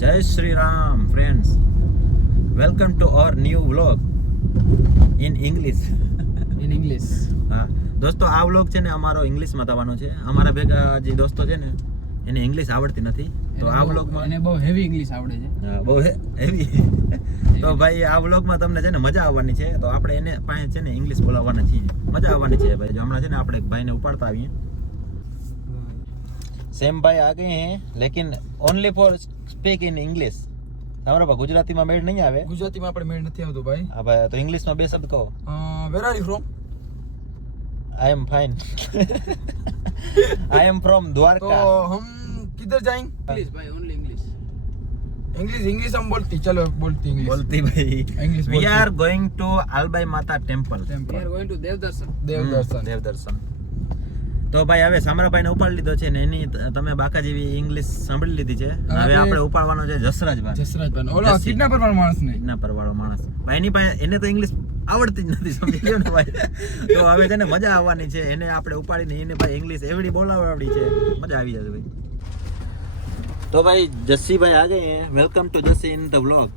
જય Shri Ram friends welcome to our new vlog in English in English હા. દોસ્તો આ વ્લોગ છે ને અમારો ઇંગ્લિશમાં થવાનો છે. અમારા ભેગા જે દોસ્તો છે ને એને ઇંગ્લિશ આવડતી નથી. તો આ વ્લોગમાં એને બહુ હેવી ઇંગ્લિશ આવડે છે. બહુ હેવી તો ભાઈ આ વ્લોગમાં તમને છે ને મજા આવવાની છે. તો આપણે એને પાસે છે ને ઇંગ્લિશ બોલાવવાના છીએ. મજા આવવાની છે ભાઈ. હમણાં છે ને આપણે ભાઈને ઉપાડતા આવીએ. સેમ ભાઈ આ ગયે હે લેકિન only for speak in English તમારા પર ગુજરાતીમાં મેળ નહીં આવે ગુજરાતીમાં આપણે મેળ નથી આવતો ભાઈ હા ભાઈ તો ઇંગ્લિશમાં બે શબ્દ કહો where are you from I am fine I am from तो द्वारका हम किधर जाएंगे ઇંગ્લિશ ભાઈ ઓનલી ઇંગ્લિશ इंग्लिश इंग्लिश हम बोलती चलो बोलती इंग्लिश बोलती भाई English वी बोलती. Are going to Albai Mata temple we are going to Devdarshan Dev Darshan Dev Darshan તો ભાઈ હવે સામરાભાઈને ઉપાડી લીધો છે ને એની તમે બાકા જેવી ઇંગ્લિશ સાંભળી લીધી છે. હવે આપણે ઉપાડવાનો છે જસરાજભાઈ. જસરાજ ભાઈ ઓલો. કિડનેપર વાળો માણસ ને. ના પરવાળો માણસ. ભાઈ એની પાસે એને તો ઇંગ્લિશ આવડતી જ નથી સમજી ગયો ને ભાઈ? તો હવે છે ને મજા આવવાની છે. એને આપણે ઉપાડીને એને ભાઈ ઇંગ્લિશ એવડી બોલાવડી છે. મજા આવી જશે ભાઈ. તો ભાઈ જસ્સીભાઈ આ ગए welcome to Jassi in the vlog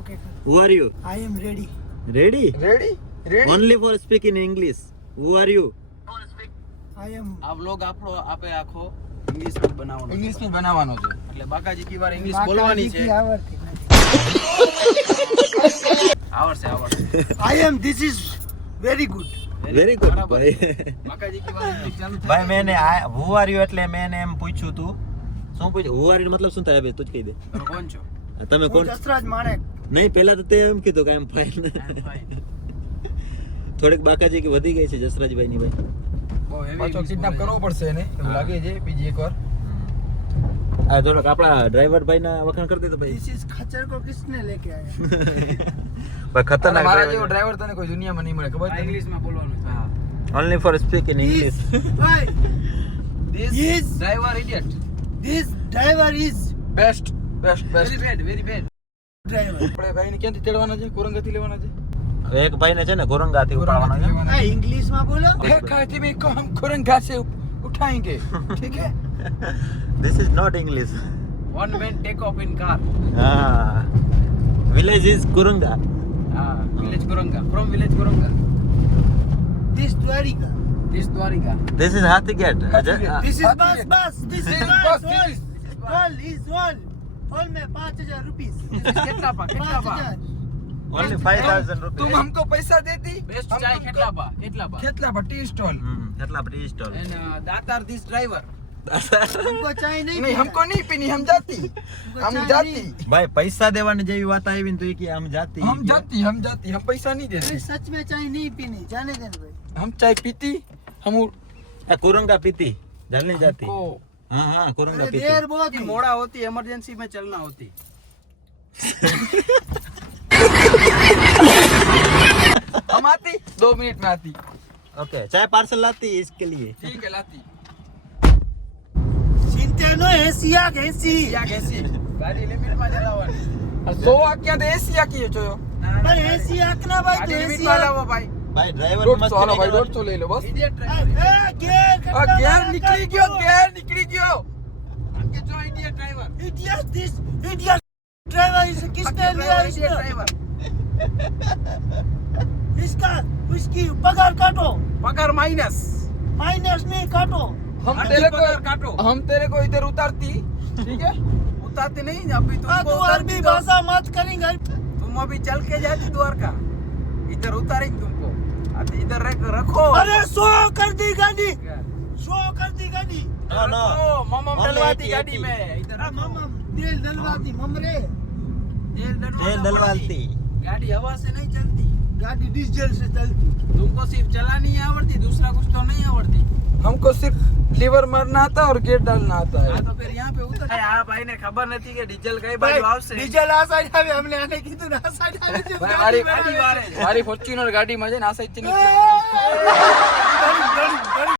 okay who are you I am. Ready ready ready only for speak in English who are you. આ વ્લોગ આપણો આપે આખો ઇંગ્લિશમાં બનાવવાનો ઇંગ્લિશમાં બનાવવાનો છે. એટલે બાકાજી કી વાર ઇંગ્લિશ બોલવાની છે. આવડશે આવડશે. I am this is very good. Very good. ભાઈ. બાકાજી કી વાર ઇંગ્લિશ ભાઈ મેં એને હુ આર યુ એટલે મેં એને એમ પૂછ્યું તું. શું પૂછ્યું? હુ આર યુ મતલબ શું થાય? બે તું જ કહી દે. તમે કોણ છો? તમે કોણ? જસરાજ માણેક. નહીં પહેલા તો તે એમ કીધું કે આઈ એમ ફાઇન થોડીક બાકાજી કે વધી ગઈ છે જસરાજભાઈ ની ભાઈ. પાછો કિડનેપ કરવો પડશે એને એવું લાગે છે બીજી એકવાર આ થોડોક આપણા ડ્રાઈવર ભાઈ ના વખાણ કરી દીધો ભાઈ This is ખચ્ચર કો કિસને લેકે આયા? ભાઈ ખતરનાક મારા જેવો ડ્રાઈવર તને કોઈ દુનિયામાં નહીં મળે ખબર ઇંગ્લિશમાં બોલવાનું હા only for speak in English ભાઈ this Yes. driver idiot. This driver is best best very best bad, very bad. driver. આપણે ભાઈને ક્યાંથી તેડવાના છે કુરંગથી લેવાના છે હવે એક ભાઈ ને છે ને ગોરંગાથી ઉપાડવાનો કુરંગાથી છે આ ઇંગ્લિશ માં બોલો देखा है तुम्हें को हम कुरंगा से उठाएंगे ठीक है this is not English One man take off in car. હા village is Kuranga Ah, village Kuranga. From village Kuranga. This Dwarika. This Dwarika. This is Hathigate Hathigate. This is Happy bus day. bus. This This is is bus. bus, All this all is all. All में पाँच हजार rupees. This is Ketlapa, पाँच Ketlapa. हजार. Only 5000 तुम રૂપિયા हमको पैसा देती Best हम chai तुमको- Ketlapa. Ketlapa. Ketlapa tea stall કેટલા pre stall And uh, Datar this driver. हमको चाय नहीं नहीं पीना. हमको नहीं पीनी हम जाती हमको हम चाय जाती नहीं. ભાઈ પૈસા દેવાની જેવી વાત આવી ને તો એ કે આમ જાતી हम जाती हम जाती हम पैसा नहीं अरे देते सच में चाय नहीं पीनी जाने देना भाई हम चाय पीती हम આ કુરંગા પીતી જાને જાતી को हाँ हाँ कुरंगा अरे पीती देर बहुत कि हुई. मोड़ा होती इमरजेंसी में चलना होती में आती दो मिनट में आती ओके चाय पार्सल लाती इसके लिए ठीक है लाती સિત્તેરનો એસી આ ઘેસી આ ઘેસી ગાડી લિમિટમાં ચલાવવાની સો વાક્ય તો એસી આકી જોયો પણ એસી આક ના ભાઈ તો એસી લાવો ભાઈ ભાઈ ડ્રાઈવર મસ્ત ચાલો ભાઈ દોઢ તો લઈ લો બસ ઇડિયટ ડ્રાઈવર ગેર આ ગેર નીકળી ગયો ગેર નીકળી ગયો કે જો idiot driver idiot this idiot driver is કિસને લિયા ઇઝ ડ્રાઈવર उसकी पगार काटो પગાર માઇનસ माइनस नहीं काटो हम तेरे को पगार काटो हम तेरे को इधर उतारती ठीक है उतारते नहीं अभी आ, तुमको तू उतार अरबी दी तो- भाषा मत करेंगे तुम अभी चल के जाती द्वारका इधर उतारेंगे तुमको अब इधर रख, रखो अरे सो कर दी गाड़ी सो कर दी गाड़ी नो नो रखो मम Only डलवाती 80, गाड़ी 80. में इधर आ, रखो। मम तेल डलवाती ममरे तेल डलवाना तेल डलवाती पड़ती। गाड़ी हवा से नहीं चलती गाड़ी डीजल से चलती तुमको सिर्फ चलानी ही आवड़ती दूसरा कुछ तो नहीं आवड़ती हमको सिर्फ लीवर मारना आता है और गेट डालना आता हाँ है तो फिर यहाँ पे उतर આ ભાઈને ખબર નથી કે ડીઝલ કઈ બાજુ આવશે डीजल आ साइड आवे हमने आने की तो ना साइड आवे जो भाई, गाड़ी हमारी- में ગાડી વારે છે. મારી ફોર્ચ્યુનર ગાડીમાં છે ને આ સાઈડ થી છત નીકળી ગઈ છત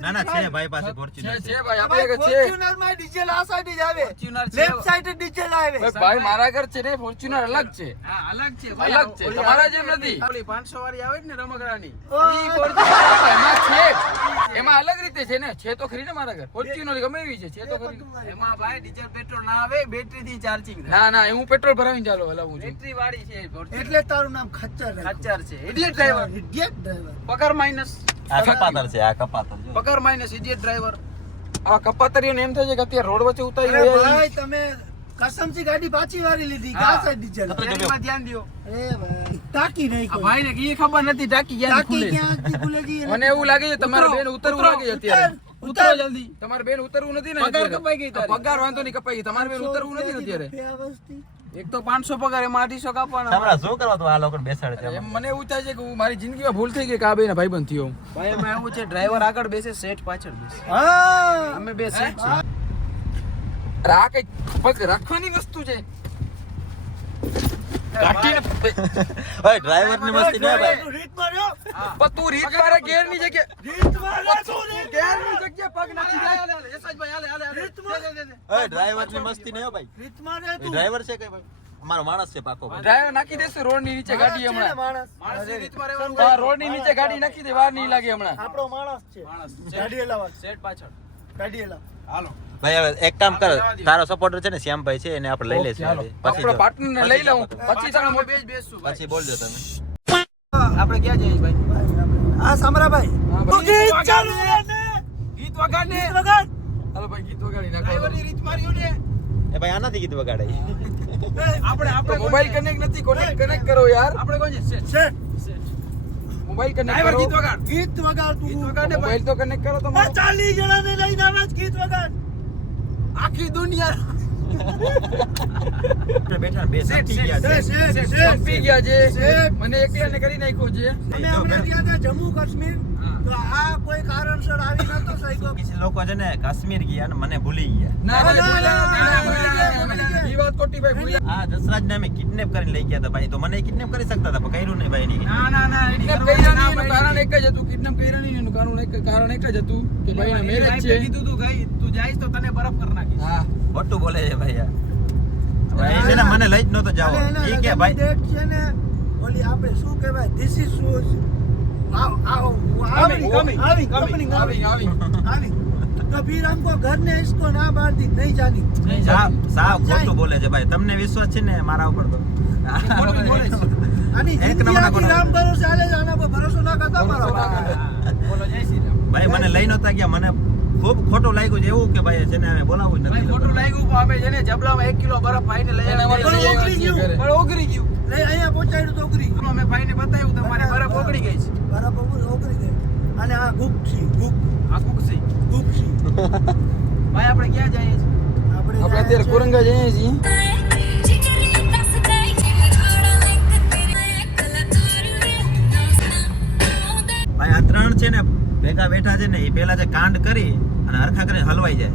ના ના છે ભાઈ પાસે ફોર્ચ્યુનર છે ભાઈ આપણે કે છે. ફોર્ચ્યુનરમાં ડીઝલ આ સાઈડ જ આવે. ફોર્ચ્યુનર છે. લેફ્ટ સાઈડ ડીઝલ આવે. ભાઈ, ભાઈ મારા ઘર છે ને ફોર્ચ્યુનર અલગ છે. હા અલગ છે અલગ છે, તમારા જેમ નથી. ઓલી 500 વાળી આવે ને રમકડાની. ઈ ફોર્ચ્યુનર એમાં છે એમાં એમાં અલગ રીતે છે ને છે તો ખરી ને મારા ઘર. ફોર્ચ્યુનર ગમે એવી છે છે તો ખરી. એમાં ભાઈ ડીઝલ પેટ્રોલ ના આવે બેટરી થી ચાર્જિંગ ના ના હું પેટ્રોલ ભરાવીને ચાલો હલાવું છું. બેટરી વાળી છે એટલે તારું નામ ખચ્ચર ખચ્ચર છે. Idiot driver. પગાર માઇનસ આ કપાતર છે આ કપાતર જો. પગાર માઇનસ ઇડિયટ ડ્રાઈવર આ કપાતરીઓને એમ થાય છે કે અત્યારે રોડ વચ્ચે ઉતારી અરે ભાઈ તમે કસમથી ગાડી પાછી વાળી લીધી હા. ડીઝલ ખતરો ધ્યાન દયો. અરે ભાઈ ટાંકી નહીં કોઈ. ભાઈને કે ઈ ખબર નથી ટાંકી ખુલે ખુલે મને એવું લાગે છે તમારે બેન ઉતરવું ઉતરો, લાગે અત્યારે. ઉતર, જલ્દી. તમારે બેન ઉતરવું નથી ને પગાર કપાઈ ગઈ. પગાર વાંધો નહીં કપાઈ ગઈ. તમારે બેન ઉતરવું નથી અત્યારે. એક તો પાંચસો પગાર એમાં અઢીસો કાપવાના. તમારા શું કરવા તો આ લોકો બેસાડે છે મને એવું થાય છે કે હું મારી જિંદગીમાં ભૂલ થઈ ગઈ કે આ બેન ભાઈબંધ થયો. ભાઈ એમાં એવું છે ડ્રાઈવર આગળ બેસે સેટ પાછળ બેસે. હા. અમે બે સેટ છે પગ રાખવાની વસ્તુ છે. કાઢીને ઓય ડ્રાઈવરની મસ્તી નહીં ભાઈ. તું રીતમાં રહ્યો. પણ તું રીત મારે ગેરની જગ્યા રીત મારે તું ગેરની જગ્યા પગ નાખી દે ઓય ડ્રાઈવરની મસ્તી ના ભાઈ. રીત મારે તું. ડ્રાઈવર છે કે ભાઈ? અમારો માણસ છે પાકો ભાઈ. ડ્રાઈવર નાખી દેશે રોડની નીચે ગાડી માણસ ને હમણાં. માણસ. રીત રીતમાં રહેવાનું હા રોડની નીચે ગાડી નાખી દે વાર નહીં લાગે હમણાં. આપણો માણસ છે. માણસ ગાડી હલાવા સેટ પાછળ. ગાડી હલાવ. હાલો ભાઈ હવે એક કામ કર. તારો સપોર્ટર છે ને શ્યામભાઈ છે એને આપણે લઈ લેશું પછી આપણો પાર્ટનર ને લઈ લઉં. પછી મોટે બેસશું ભાઈ. પછી બોલજો તમે. આપણે ક્યાં જઈએ ભાઈ? આ સામરાભાઈ. ગીત ચાલુ. ગીત વગાડ ને ગીત વગાડ. હાલો ભાઈ ગીત વગાડી નાખો. ડ્રાઈવરની રીત માર્યો ને. એ ભાઈ આનાથી ગીત વગાડે આપણે આપણે મોબાઈલ કનેક્ટ નથી કોનેક્ટ કનેક્ટ કરો યાર. આપણે કોણ છે. મોબાઈલ કનેક્ટ કરો. ગીત વગાડ. ગીત વગાડ તું. ગીત વગાડ ને મોબાઈલ તો કનેક્ટ કરો તો ચાલી જણા ને લઈને. આખી દુનિયા બેઠા ને બે શેઠ, ગયા છે. શેઠ. ગયા છે મને એકલાને કરી નાખ્યો છે અમે હમણાં ગયા હતા જમ્મુ કાશ્મીર. તો આ કોઈ કારણસર આવી નતો શક્યો. କିଛି લોકો છે ને કાશ્મીર ગયા ને મને ભૂલી ગયા. ના ના ના, ભૂલ્યા ના, નથી, ના, ના, ભૂલ્યા ના, નથી, ભૂલી ગયા. ઈ વાત ખોટી ભાઈ ભૂલ્યા આ જસરાજ ને અમે કિડનેપ કરીને લઈ ગયા હતા ભાઈ. તો મને કિડનેપ કરી શકતા હતા પણ કર્યું નહીં ભાઈ ના ના ના કિડનેપ કર્યા નહીં એનું કારણ એક જ હતું કિડનેપ કર્યા નહીં એનું કારણ એક કારણ એક જ હતું કે ભાઈ મેરેજ છે. કીધું તું ગઈ તું જાઈશ તો તને બરફ કરી નાખીશ. હા ખોટું બોલે છે ભાઈ આ. ભાઈ છે ને મને લઈ જ નતો જાવો અને કે ભાઈ છે ને ઓલી આપણે શું કહેવાય ધીસ ઇઝ શું આવ આવ આવી coming, આવી coming, coming, આવી આવી આવી તો फिर हमको घर ने इसको ना मार दी नहीं जानी સાવ સાવ સમજાય. ખોટું બોલે છે ભાઈ તમને વિશ્વાસ છે ને મારા ઉપર તો ખોટું બોલે છે. આની એક જિંદગી નંબરના આખી ગુનો. રામ ભરોસે હાલે છે આના પર ભરોસો ના કરતા મારો ભરોસો ના કરતા. હા, બોલો જય શ્રી રામ ભાઈ મને લઈ નહોતા ગયા મને ખૂબ ખોટું લાગ્યું છે એવું કે ભાઈ છે ને અમે બોલાવવું જ ભાઈ નથી ખોટું લાગ્યું પણ અમે જેને જબલામાં એક કિલો બરફ ભાઈને લઈ એના માટે આવ્યા. લઈ આવ્યા ઓગળી છીએ ગયું. ઘરે. પણ ઓગળી ગયું લઈ અહીંયા પહોંચાડ્યું તો ઉગરી અમે ભાઈને બતાવ્યું તમારી બરફ ઓગળી ગઈ છે. બરાબર ઉગરી ઉગરી ગઈ. અને આ ગુપ્સી ગુપ. આ કુકસી ગુપ્સી ભાઈ આપણે ક્યાં જઈએ છીએ? આપણે આપણે અત્યારે જાય જઈએ છીએ. ભાઈ આ ત્રણ છે ને ભેગા બેઠા છે ને એ પેલા જે કાંડ કરી અને હરખા કરીને હલવાઈ જાય.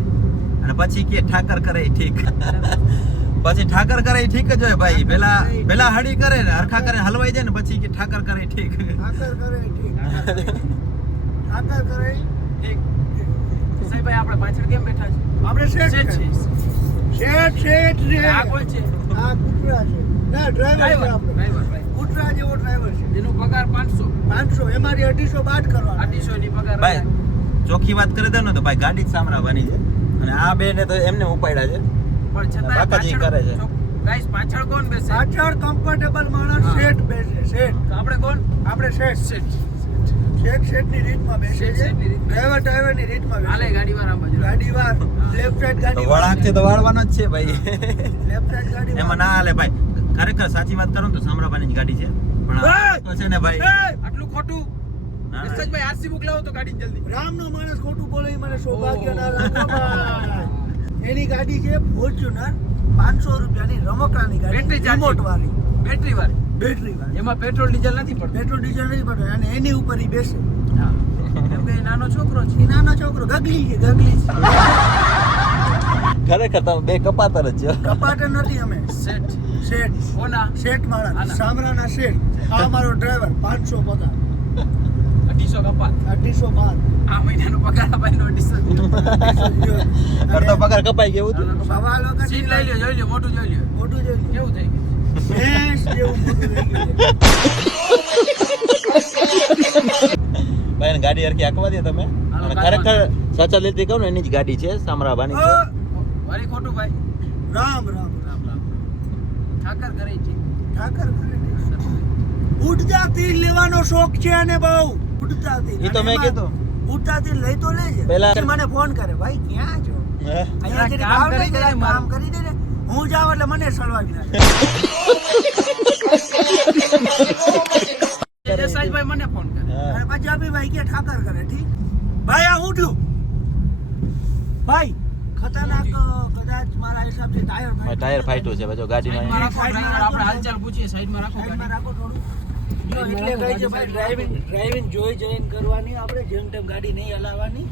અને પછી કે ઠાકર કરે ઠીક. પછી ઠાકર કરે ઠીક જ હોય ભાઈ. પેલા પેલા હળી કરે ને હરખા કરે હલવાઈ જાય ને પછી કે ઠાકર કરે ઠીક. ઠાકર કરે ઠીક. ઠાકર કરે ઠીક. સાહેબ ભાઈ આપણે પાછળ કેમ બેઠા છે? આપણે શેઠ શેઠ છે. શેઠ શેઠ છે. આ કોણ છે? આ કુતરા છે. ના ડ્રાઈવર છે આપણો. ડ્રાઈવર ભાઈ. કુતરા જેવો ડ્રાઈવર છે. એનો પગાર પાંચસો. પાંચસો. એમાંથી અઢીસો બાદ કરવા 250 ની પગાર ભાઈ ચોખ્ખી વાત કરી દઉં ને તો ભાઈ ગાડી જ સામરાવાની છે. અને આ બે ને તો એમને ઉપાડ્યા છે. પણ છતાં બાકાજી કરે છે. ગાઈસ પાછળ કોણ બેસે? પાછળ કમ્ફર્ટેબલ માણસ શેઠ બેસે શેઠ. તો આપણે કોણ? આપણે શેઠ. શેઠ. શેઠ શેઠની રીતમાં બેસે છે. ડ્રાઈવર ડ્રાઈવરની રીતમાં હાલે બેસે ગાડી વાળા બાજુ. ગાડી વાર લેફ્ટ સાઈડ ગાડી વળાંક છે તો વાળવાનો જ છે ભાઈ. લેફ્ટ સાઈડ ગાડી એમાં ના હાલે ભાઈ. ખરેખર સાચી વાત કરું ને તો સામરાબાની જ ગાડી છે. પણ તો છે ને ભાઈ. આટલું ખોટું. ભાઈ આરસી બુક લાવો તો ગાડી જલ્દી. રામનો માણસ ખોટું બોલે મને સૌભાગ્ય ના લાગે. ભાઈ. એની ગાડી છે ફોર્ચ્યુનર પાંચસો રૂપિયાની રમકડાની ગાડી ચાર્જિંગ. રિમોટ વાળી બેટરી વાળી. બેટરી વાળી. એમાં પેટ્રોલ ડીઝલ નથી પડતું. પેટ્રોલ ડીઝલ નહીં પડતું અને એની ઉપર ઈ બેસે. હા. એમ કે નાનો છોકરો છે. નાનો છોકરો ગગલી છે ગગલી છે. ખરેખર તમે બે કપાતર જ છો. કપાતર નથી અમે. શેઠ શેઠ ઓના. શેઠ માળા. સામરાના શેઠ. આ મારો ડ્રાઈવર પાંચસો પગાર. અઢીસો કપાત. અઢીસો આ મહિનાનો પગાર ભાઈ નો અઢીસો અડધો પગાર કપાઈ ગયો હતું સવાલ લઈ લ્યો જોઈ લ્યો મોટું જોઈ લ્યો. મોટું જોઈ લો. કેવું થઈ છે. ભાઈ ગાડી હરખી આંકવા દે તમે. અને ખરેખર સાચા લીધી કહું ને એની જ ગાડી છે સામરાબાની છે. ખોટું ભાઈ. રામ રામ રામ રામ. ઠાકર કરે છે. ઠાકર કરે તીર લેવાનો શોખ છે અને બહુ. ઉડતા તીર તો મેં કીધું. ઉડતા લઈ તો લેજે પહેલા- મને ફોન કરે ભાઈ ક્યાં છો? અહીંયા જરા કામ કામ કરી કરી દે દે કામ કરી દે ને. હું જાઉં એટલે મને સળવાવી નાખે. જસાજભાઈ મને ફોન કરે. અને પંજાબી ભાઈ કે ઠાકર કરે ઠીક? ભાઈ આ હું થયું ભાઈ ખતરનાક કદાચ મારા હિસાબથી ટાયર ટાયર ફાટ્યું છે બધો ગાડીમાં આપણે હાલચાલ પૂછીએ સાઈડમાં રાખો સાઈડમાં રાખો થોડું. જો એટલે કહે છે ભાઈ ડ્રાઇવિંગ ડ્રાઇવિંગ જોઈ જોઈને કરવાની આપણે જેમ તેમ ગાડી નહીં હલાવવાની.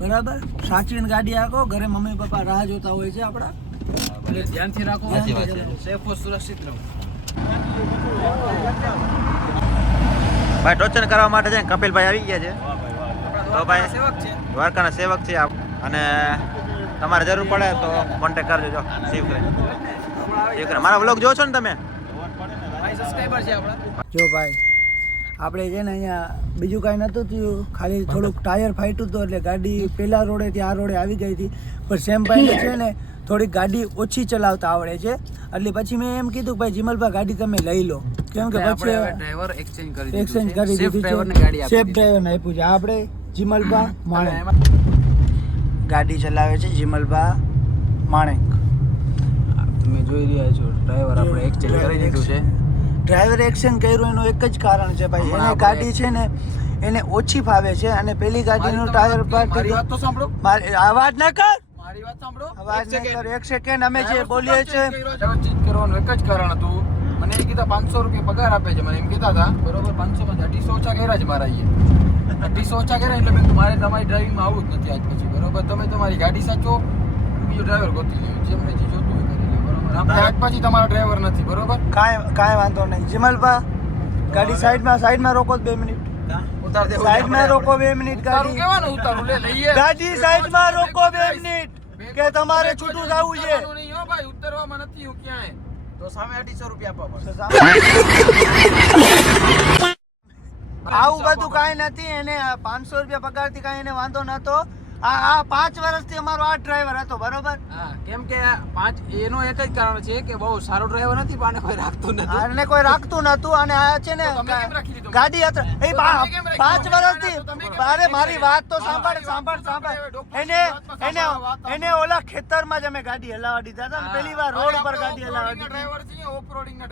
બરાબર? સાચવીને ગાડી આખો ઘરે મમ્મી પપ્પા રાહ જોતા હોય છે આપણા. એટલે ધ્યાનથી રાખો. સેફ સુરક્ષિત રહો. ભાઈ ટોચન કરવા માટે છે ને કપિલભાઈ આવી ગયા છે. તો ભાઈ છે. દ્વારકાના સેવક છે આપ. અને તમારે જરૂર પડે તો કોન્ટેક કરજો જો શિવ કરે શિવ કરે મારા વ્લોગ જો છો ને તમે? ભાઈ સબસ્ક્રાઇબર છે આપણા. જો ભાઈ આપણે છે ને અહીંયા બીજું કાંઈ નહોતું થયું. ખાલી થોડુંક ટાયર ફાટ્યું હતું એટલે ગાડી પેલા રોડેથી આ રોડે આવી ગઈ હતી. પણ સેમ ભાઈને છે ને થોડીક ગાડી ઓછી ચલાવતા આવડે છે. એટલે પછી મેં એમ કીધું કે ભાઈ જીમલભાઈ ગાડી તમે લઈ લો. કેમ કે પછી ડ્રાઈવર એક્સચેન્જ કરી એક્સચેન્જ કરી સેફ દીધું છે. સેફ ડ્રાઈવરને આપ્યું છે. આપણે માણેક એમાં ગાડી ચલાવે છે જીમલભા માણેક. તમે જોઈ રહ્યા છો ડ્રાઈવર આપણે એક્સચેન્જ કરી દીધું છે. ડ્રાઈવર એક્શન કર્યું એનું એક જ કારણ છે ભાઈ. એને ગાડી છે ને એને ઓછી ફાવે છે અને પેલી ગાડીનું ટાયર મારી વાત તો સાંભળો. મારી અવાજ ના કર! મારી વાત સાંભળો. અવાજ ના કર એક સેકન્ડ અમે જે બોલીએ છે? ચેન્જ કરવાનું એક જ કારણ હતું. મને એમ કીધા પાંચસો રૂપિયા પગાર આપે છે. મને એમ કીધા હતા બરોબર પાંચસો માં અઢીસો ઓછા કર્યા છે મારા અહીંયા. અઢીસો ઓછા કરે એટલે મેં મારે તમારી ડ્રાઇવિંગમાં આવું જ નથી આજ પછી બરોબર? તમે તમારી ગાડી સાચો બીજો ડ્રાઈવર ગોતી લ્યો જેમને જે જોતું હોય કરી બરોબર? આપણે આજ પછી તમારો ડ્રાઈવર નથી બરોબર? કાંઈ કાંઈ વાંધો નહીં. જીમલબા ગાડી સાઈડમાં સાઈડમાં રોકો બે મિનિટ. ઉતાર દે સાઈડમાં રોકો બે મિનિટ ગાડી. કેવાનું? ઉતારું લે લઈએ. ગાડી સાઈડમાં રોકો બે મિનિટ. કે તમારે છૂટું જવું છે. નહીં હો ભાઈ ઉતરવામાં નથી હું ક્યાંય. તો સામે અઢીસો રૂપિયા આપવા પડશે. આવું બધું કાંઈ નથી એને પાંચસો રૂપિયા પગારથી કાંઈ એને વાંધો નતો આ આ પાંચ વર્ષથી અમારો આ ડ્રાઈવર હતો બરોબર? કેમ કે પાંચ એનો એક જ કારણ છે કે બહુ સારો ડ્રાઈવર નથી પણ કોઈ રાખતું નથી અને કોઈ રાખતું નતું અને આ છે ને તો તમે કેમ રાખી લીધો? ગાડી હતા એ? પાંચ વર્ષથી અરે મારી વાત તો સાંભળ સાંભળ સાંભળ. એને એને એને ઓલા ખેતરમાં જ અમે ગાડી હલાવા દીધા હતા ને પહેલી વાર રોડ પર ગાડી હલાવા દીધી ડ્રાઈવર ઓફરોડિંગ ના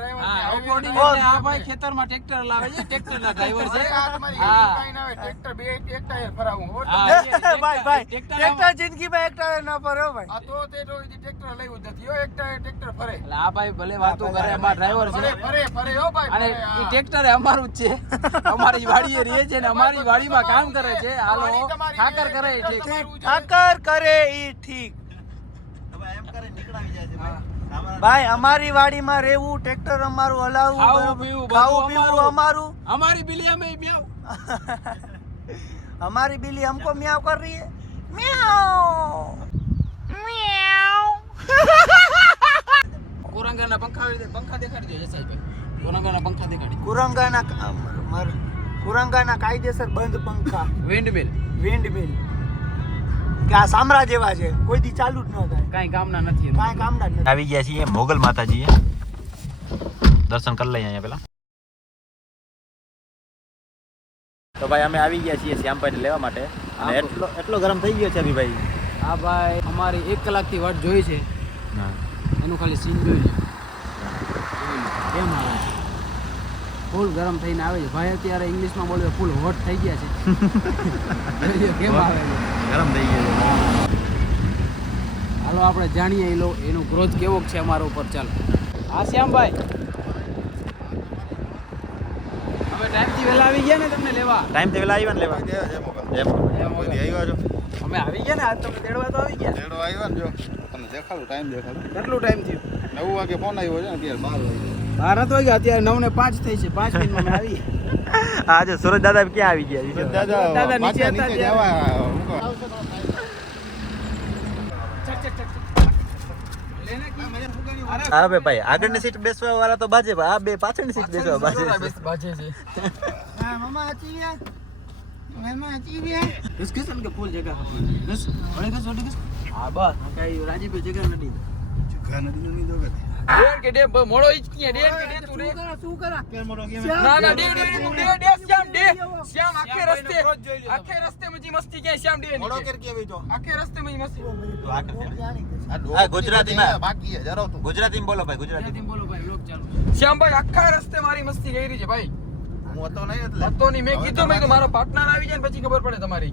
છે આ ભાઈ ખેતરમાં ટ્રેક્ટર લાવે છે ટ્રેક્ટરના ડ્રાઈવર છે હા. ટ્રેક્ટર બે એક ટાયર ફરાવું હો હા. તમે. ભાઈ ભાઈ ટ્રેક્ટર જિંદગીમાં એક ટાયર ન ફર્યો ભાઈ આ તો તે તો હજી ટ્રેક્ટર લેવું જ નથી હો એક ટાયર ટ્રેક્ટર ફરે એટલે આ ભાઈ ભલે વાતો કરે અમારા ડ્રાઈવર ફરે છે ફરે ફરે હો ભાઈ અને ફરે, એ હા. ટ્રેક્ટર અમારું જ છે અમારી વાડીએ રહે છે ને અમારી વાડીમાં કામ કરે છે હાલો વાડી તમારી ઠાકર કરે ટ્રેક્ટર છે તમારું છે. ઠાકર કરે ઈ ઠીક એમ કરે નીકળાવી જાય છે ભાઈ સામાન- ભાઈ અમારી વાડીમાં રહેવું ટ્રેક્ટર અમારું હલાવવું ખાવું બરાબર. પીવું બધું ખાવું પીવું અમારું. અમારું અમારી બિલી અમે મ્યાઉ हमारी बिल्ली हमको म्याऊ कर रही है म्याऊ પંખા દેખાડી દો જસાઈભાઈ કોરંગાના પંખા દેખાડી કુરંગાના મર- કુરંગાના કાયદેસર બંધ પંખા. વિન્ડ મિલ વિન્ડ મિલ કે આ સામ્રાજ્ય જેવા છે કોઈ દી ચાલુ જ ન થાય. કાંઈ કામના નથી. કાંઈ કામના નથી. આવી ગયા છીએ મોગલ માતાજી દર્શન કરી લઈએ અહીંયા પેલા તો ભાઈ અમે આવી ગયા છીએ શ્યામભાઈને લેવા માટે. અને હા, એટલો એટલો ગરમ થઈ ગયો છે અભિભાઈ આ ભાઈ અમારી એક કલાકથી વાટ જોઈ છે. એનું ખાલી સીન જોઈ લો કેમ આવે. છે ફૂલ ગરમ થઈને આવે છે. ભાઈ અત્યારે ઇંગ્લિશમાં બોલે ફૂલ હોટ થઈ ગયા છે. કેમ આવે છે? ગરમ થઈ ગયો છે. હાલો આપણે જાણીએ એ લો એનો ગ્રોથ કેવો છે અમારા ઉપર ચાલો. હા શ્યામભાઈ. હવે ટાઈમથી વહેલા આવી ગયા ને તમને લેવા. ટાઈમથી પેલા આવ્યા ને લેવા? એમ. અમે આવી ગયા ને? આજ તમને તેડવા તો આવી ગયા? તમને દેખાડું ટાઈમ દેખાડું. કેટલું ટાઈમ થયું? નવ વાગે ફોન આવ્યો છે અત્યારે બાર વાગે બાર હોય ગયા અત્યારે નવ ને પાંચ થઈ છે. પાંચ મિનિટમાં આવી આજે સુરજ દાદા ક્યાં આવી ગયા દાદા દાદા નીચે હતા હું ભાઈ આગળની સીટ બેસવા વાળા તો બાજે આ બે પાછળની સીટ બેસવા બાજે છે. હા, મામા કે ફૂલ જગા ઓળે ઘસ હા બસ. કઈ રાજીભાઈ જગા નથી ડેર કે ડે મોડો ઈચ કે ડેર કે ડે તું શું કરા ના ના ડે ડે તું ડે ડે શ્યામ ડે શ્યામ આખે રસ્તે આખે રસ્તે મજી મસ્તી કે શ્યામ ડે મોડો નીચે. કેર કેવી આખે રસ્તે મજી મસ્તી. હા, ગુજરાતીમાં. બાકી જરો જરા તું. ગુજરાતીમાં બોલો ભાઈ ગુજરાતી ગુજરાતી બોલો ભાઈ લોક ચાલુ શ્યામભાઈ આખા રસ્તે મારી મસ્તી કરી છે ભાઈ. હું હતો નહીં એટલે. હતો નહીં. મેં કીધું મેં મારો પાર્ટનર આવી જાય ને પછી ખબર પડે તમારી.